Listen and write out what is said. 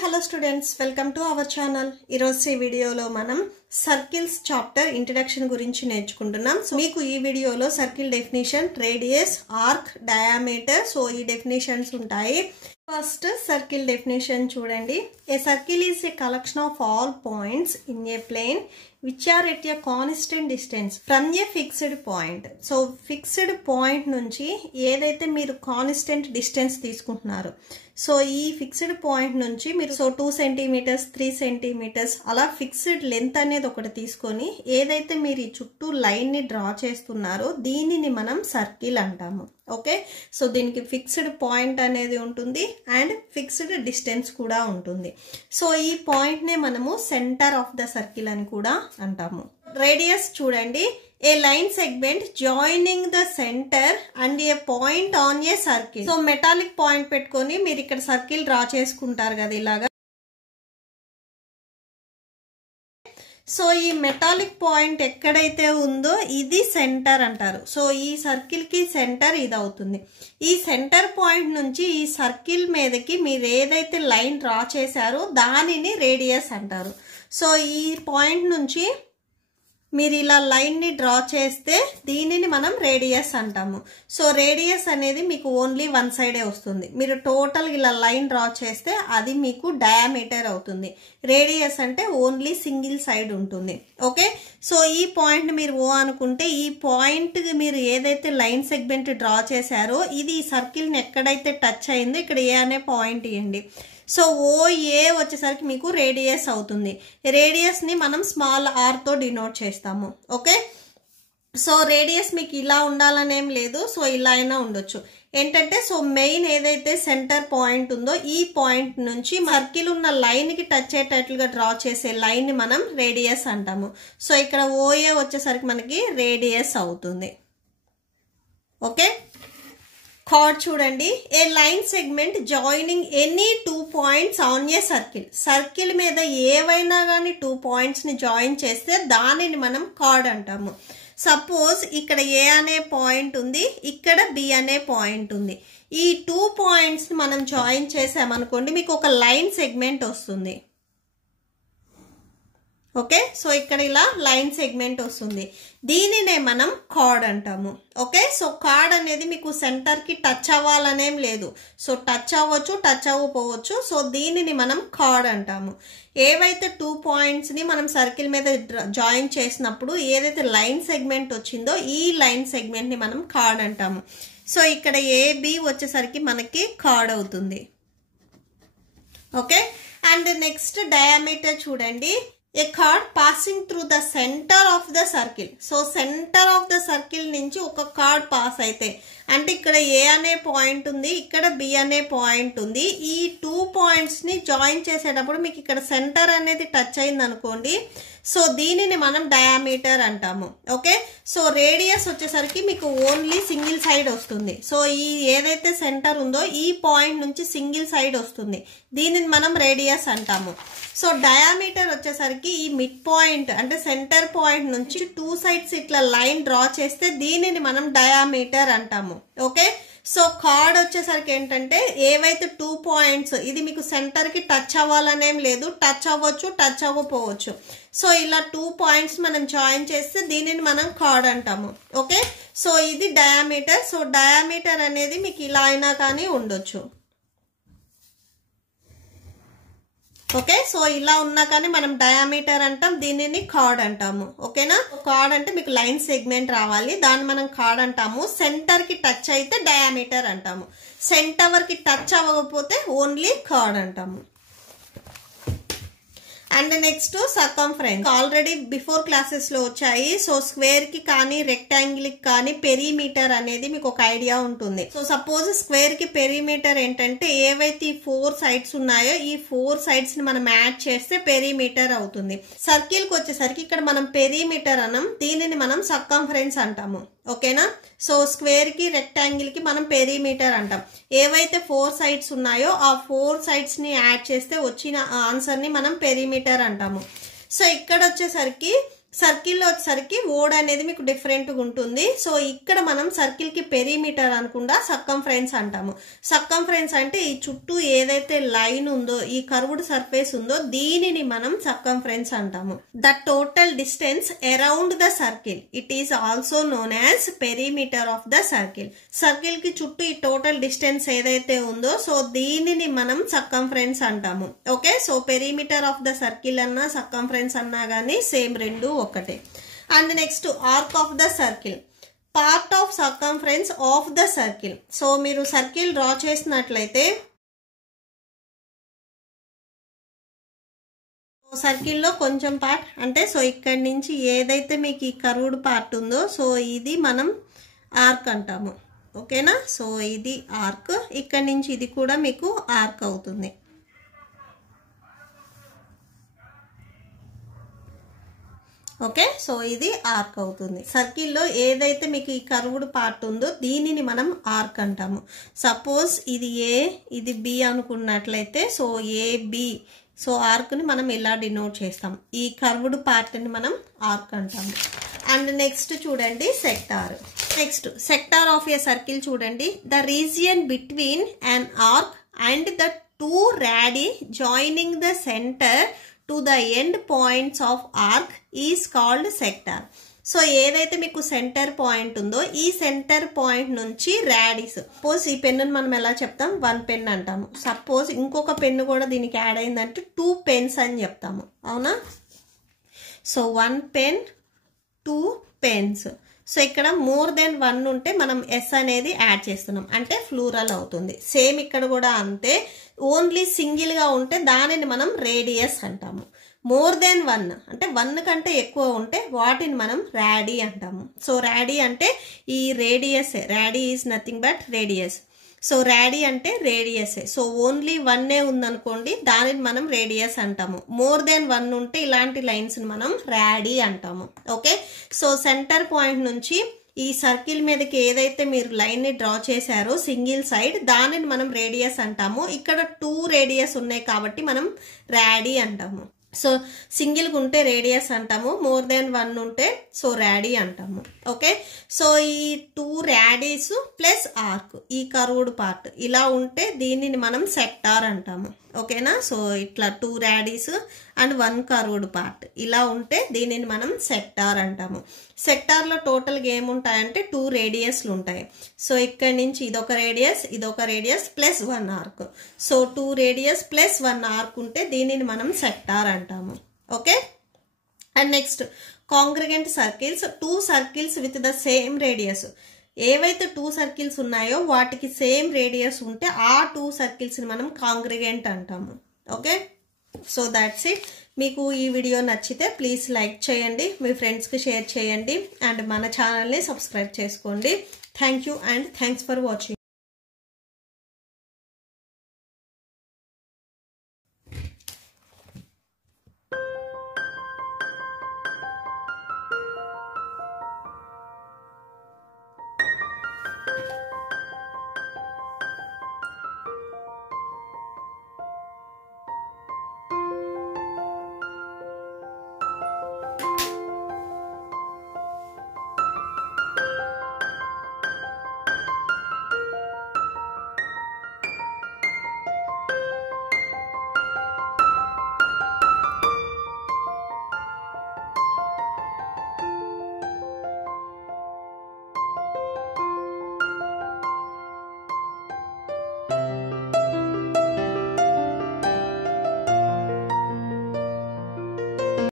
hello students, welcome to our channel. ఈ రోజు ఈ వీడియోలో మనం సర్కిల్స్ చాప్టర్ ఇంట్రడక్షన్ గురించి నేర్చుకుంటున్నాం. సో మీకు ఈ వీడియోలో circle definition, radius, arc, diameter, so ఈ డెఫినిషన్స్ ఉంటాయి. ఫస్ట్ సర్కిల్ డెఫినిషన్ చూడండి. A circle is a collection of all points in a plane which are at a constant distance from a fixed point. So fixed point నుంచి ఏదైతే మీరు constant distance తీసుకుంటున్నారు, so ఈ fixed point నుంచి మీరు 2 centimetres 3 centimetres అలా fixed length అనేది ఒకటి తీసుకొని ఏదైతే మీరు ఈ చుట్టూ లైన్ ని డ్రా చేస్తున్నారో దీనిని మనం సర్కిల్ అంటాము. ఓకే, సో దీనికి ఫిక్స్డ్ పాయింట్ అనేది ఉంటుంది అండ్ ఫిక్స్డ్ డిస్టెన్స్ కూడా ఉంటుంది. సో ఈ పాయింట్ నే మనము సెంటర్ ఆఫ్ ద సర్కిల్ అని కూడా అంటాము. రేడియస్ చూడండి, a line segment joining the centre and a point on a circle. So metallic point పెట్టుకొని మీరు ఇక్కడ సర్కిల్ డ్రా చేసుకుంటారు కదా ఇలాగా. సో ఈ మెటాలిక్ పాయింట్ ఎక్కడైతే ఉందో ఇది సెంటర్ అంటారు. సో ఈ సర్కిల్ కి సెంటర్ ఇది అవుతుంది. ఈ సెంటర్ పాయింట్ నుంచి ఈ సర్కిల్ మీదకి మీరు ఏదైతే లైన్ డ్రా చేశారో దానిని రేడియస్ అంటారు. సో ఈ పాయింట్ నుంచి మీరు ఇలా లైన్ ని డ్రా చేస్తే దీనిని మనం రేడియస్ అంటాము. సో రేడియస్ అనేది మీకు ఓన్లీ వన్ సైడే వస్తుంది. మీరు టోటల్ ఇలా లైన్ డ్రా చేస్తే అది మీకు డయామీటర్ అవుతుంది. రేడియస్ అంటే ఓన్లీ సింగిల్ సైడ్ ఉంటుంది. ఓకే, సో ఈ పాయింట్ మీరు ఓ అనుకుంటే ఈ పాయింట్ మీరు ఏదైతే లైన్ సెగ్మెంట్ డ్రా చేశారో ఇది ఈ సర్కిల్ ని ఎక్కడైతే టచ్ అయిందో ఇక్కడ ఏ అనే పాయింట్ ఇవ్వండి. సో ఓఏ వచ్చేసరికి మీకు రేడియస్ అవుతుంది. రేడియస్ ని మనం స్మాల్ ఆర్ తో డినోట్ చేస్తాము. ఓకే, సో రేడియస్ మీకు ఇలా ఉండాలనేం లేదు, సో ఇలా అయినా ఉండొచ్చు. ఏంటంటే సో మెయిన్ ఏదైతే సెంటర్ పాయింట్ ఉందో ఈ పాయింట్ నుంచి సర్కిల్ ఉన్న లైన్ కి టచ్ అయ్యేటట్లుగా డ్రా చేసే లైన్ ని మనం రేడియస్ అంటాము. సో ఇక్కడ ఓఏ వచ్చేసరికి మనకి రేడియస్ అవుతుంది. ఓకే, కార్డ్ చూడండి, a line segment joining any 2 points on a circle. Circle మీద ఏవైనా కానీ 2 పాయింట్స్ ని జాయిన్ చేస్తే దానిని మనం కార్డ్ అంటాము. సపోజ్ ఇక్కడ ఏ అనే పాయింట్ ఉంది, ఇక్కడ బి అనే పాయింట్ ఉంది. ఈ 2 పాయింట్స్ ని మనం జాయిన్ చేసామనుకోండి మీకు ఒక లైన్ సెగ్మెంట్ వస్తుంది. ఓకే, సో ఇక్కడ ఇలా లైన్ సెగ్మెంట్ వస్తుంది. దీనినే మనం కార్డ్ అంటాము. ఓకే, సో కార్డ్ అనేది మీకు సెంటర్ కి టచ్ అవ్వాలనేం లేదు. సో టచ్ అవ్వచ్చు, టచ్ అవ్వకపోవచ్చు. సో దీనిని మనం కార్డ్ అంటాము. ఏవైతే 2 పాయింట్స్ ని మనం సర్కిల్ మీద జాయిన్ చేసినప్పుడు ఏదైతే లైన్ సెగ్మెంట్ వచ్చిందో ఈ లైన్ సెగ్మెంట్ ని మనం కార్డ్ అంటాము. సో ఇక్కడ ఏబి వచ్చేసరికి మనకి కార్డ్ అవుతుంది. ఓకే, అండ్ నెక్స్ట్ డయామీటర్ చూడండి. A chord passing through the centre of the circle. So centre of the circle నుంచి ఒక కార్డ్ పాస్ అయితే అంటే ఇక్కడ ఏ అనే పాయింట్ ఉంది, ఇక్కడ బి అనే పాయింట్ ఉంది. ఈ 2 పాయింట్స్ ని జాయిన్ చేసేటప్పుడు మీకు ఇక్కడ సెంటర్ అనేది టచ్ అయింది అనుకోండి, సో దీనిని మనం డయామీటర్ అంటాము. ఓకే, సో రేడియస్ వచ్చేసరికి మీకు ఓన్లీ సింగిల్ సైడ్ వస్తుంది. సో ఈ ఏదైతే సెంటర్ ఉందో ఈ పాయింట్ నుంచి సింగిల్ సైడ్ వస్తుంది. దీనిని మనం రేడియస్ అంటాము. సో డయామీటర్ వచ్చేసరికి ఈ మిడ్ పాయింట్ అంటే సెంటర్ పాయింట్ నుంచి 2 సైడ్స్ ఇట్లా లైన్ డ్రా చేస్తే దీనిని మనం డయామీటర్ అంటాము. ఓకే, సో కార్డ్ వచ్చేసరికి ఏంటంటే ఏవైతే 2 పాయింట్స్ ఇది మీకు సెంటర్ కి టచ్ అవ్వాలనేం లేదు, టచ్ అవ్వచ్చు, టచ్ అవ్వకపోవచ్చు. సో ఇలా 2 పాయింట్స్ మనం జాయిన్ చేస్తే దీనిని మనం కార్డ్ అంటాము. ఓకే, సో ఇది డయామీటర్. సో డయామీటర్ అనేది మీకు ఇలా అయినా కానీ ఉండొచ్చు. ఓకే, సో ఇలా ఉన్నా కానీ మనం డయామీటర్ అంటాం, దీనిని కార్డ్ అంటాము. ఓకేనా, కార్డ్ అంటే మీకు లైన్ సెగ్మెంట్ రావాలి, దాన్ని మనం కార్డ్ అంటాము. సెంటర్ కి టచ్ అయితే డయామీటర్ అంటాము. సెంటర్ కి టచ్ అవ్వకపోతే ఓన్లీ కార్డ్ అంటాము. And next circumference already before classes లో వచ్చాయి. సో స్క్వేర్ కి కానీ రెక్టాంగిల్ కి కానీ పెరిమీటర్ అనేది మీకు ఒక ఐడియా ఉంటుంది. సో సపోజ్ స్క్వేర్ కి పెరిమీటర్ ఏంటంటే ఏవైతే 4 సైడ్స్ ఉన్నాయో ఈ 4 సైడ్స్ ని మనం యాడ్ చేస్తే పెరిమీటర్ అవుతుంది. సర్కిల్ కి వచ్చేసరికి ఇక్కడ మనం పెరిమీటర్ అనం, దీనిని మనం సర్కంఫరెన్స్ అంటాము. ఓకేనా, సో స్క్వేర్ కి రెక్టాంగిల్ కి మనం పెరిమీటర్ అంటాం. ఏవైతే 4 సైడ్స్ ఉన్నాయో ఆ 4 సైడ్స్ ని యాడ్ చేస్తే వచ్చిన ఆన్సర్ ని మనం పెరిమీటర్ అంటాము. సో ఇక్కడ వచ్చేసరికి సర్కిల్లో వచ్చేసరికి ఓడ్ అనేది మీకు డిఫరెంట్గా ఉంటుంది. సో ఇక్కడ మనం సర్కిల్కి పెరిమీటర్ అనుకుండా సర్కంఫరెన్స్ అంటాము. సర్కంఫరెన్స్ అంటే ఈ చుట్టూ ఏదైతే లైన్ ఉందో, ఈ కర్వ్డ్ సర్ఫేస్ ఉందో, దీనిని మనం సర్కంఫరెన్స్ అంటాము. The total distance around the circle it is also known as perimeter of the circle. Circle కి చుట్టూ ఈ టోటల్ డిస్టెన్స్ ఏదైతే ఉందో, సో దీనిని మనం సర్కంఫరెన్స్ అంటాము. Okay, so perimeter of the circle అన్నా సర్కంఫరెన్స్ అన్నా కానీ సేమ్ రెండు ఒకటే. And next arc of the circle, part of circumference of the circle. So మీరు సర్కిల్ డ్రా చేసినట్లయితే సర్కిల్లో కొంచెం పార్ట్ అంటే సో ఇక్కడి నుంచి ఏదైతే మీకు ఈ కర్వ్డ్ పార్ట్ ఉందో, సో ఇది మనం ఆర్క్ అంటాము. ఓకేనా, సో ఇది ఆర్క్, ఇక్కడి నుంచి ఇది కూడా మీకు ఆర్క్ అవుతుంది. ఓకే, సో ఇది ఆర్క్ అవుతుంది. సర్కిల్లో ఏదైతే మీకు ఈ కర్వ్డ్ పార్ట్ ఉందో దీనిని మనం ఆర్క్ అంటాము. సపోజ్ ఇది ఏ, ఇది బి అనుకున్నట్లయితే సో ఏ బి, సో ఆర్క్ని మనం ఇలా డినోట్ చేస్తాం. ఈ కర్వ్డ్ పార్ట్ని మనం ఆర్క్ అంటాము. అండ్ నెక్స్ట్ చూడండి sector. Next sector of a circle చూడండి. The region between an arc and the two radii joining the centre to the end points of arc is called sector. So ఏదైతే మీకు centre point ఉందో, ఈ centre point నుంచి రాడీస్, suppose ఈ పెన్నుని మనం ఎలా చెప్తాం, 1 పెన్ అంటాము. సపోజ్ ఇంకొక పెన్ను కూడా దీనికి యాడ్ అయిందంటే 2 పెన్స్ అని చెప్తాము. అవునా, సో 1 పెన్ 2 పెన్స్. సో ఇక్కడ మోర్ దెన్ 1 ఉంటే మనం ఎస్ అనేది యాడ్ చేస్తున్నాం, అంటే ఫ్లూరల్ అవుతుంది. సేమ్ ఇక్కడ కూడా అంతే. ఓన్లీ సింగిల్గా ఉంటే దానిని మనం రేడియస్ అంటాము. మోర్ దెన్ 1 అంటే 1 కంటే ఎక్కువ ఉంటే వాటిని మనం రాడీ అంటాము. సో రాడీ అంటే ఈ radius, radii is nothing but radius. So radii అంటే రేడియసే. సో ఓన్లీ 1 ఉందనుకోండి దానిని మనం రేడియస్ అంటాము. మోర్ దెన్ 1 ఉంటే ఇలాంటి లైన్స్ని మనం రాడీ అంటాము. ఓకే, సో సెంటర్ పాయింట్ నుంచి ఈ సర్కిల్ మీదకి ఏదైతే మీరు లైన్ని డ్రా చేశారో సింగిల్ సైడ్, దానిని మనం రేడియస్ అంటాము. ఇక్కడ 2 రేడియస్ ఉన్నాయి కాబట్టి మనం రాడీ అంటాము. సో సింగిల్గా ఉంటే రేడియస్ అంటాము, మోర్ దెన్ 1 ఉంటే సో రాడీ అంటాము. ఓకే, సో ఈ 2 రాడీస్ ప్లస్ ఆర్క్, ఈ కర్వ్డ్ పార్ట్ ఇలా ఉంటే దీనిని మనం సెక్టార్ అంటాము. ఓకేనా, సో ఇట్లా 2 రాడీస్ అండ్ 1 కర్వ్డ్ పార్ట్ ఇలా ఉంటే దీనిని మనం సెక్టార్ అంటాము. సెక్టార్లో టోటల్గా ఏముంటాయంటే 2 రేడియస్లు ఉంటాయి. సో ఇక్కడ నుంచి ఇదొక radius plus 1 arc. So 2 radius plus 1 arc ఉంటే దీనిని మనం సెక్టార్ అంటాము. Okay, and next congruent circles, 2 circles with the same radius. ఏవైతే 2 సర్కిల్స్ ఉన్నాయో వాటికి సేమ్ రేడియస్ ఉంటే ఆ 2 సర్కిల్స్ని మనం కాంగ్రిగెంట్ అంటాము. Okay, so that's it. మీకు ఈ వీడియో నచ్చితే ప్లీజ్ లైక్ చేయండి, మీ ఫ్రెండ్స్కి షేర్ చేయండి, అండ్ మన ఛానల్ని సబ్స్క్రైబ్ చేసుకోండి. Thank you and thanks for watching.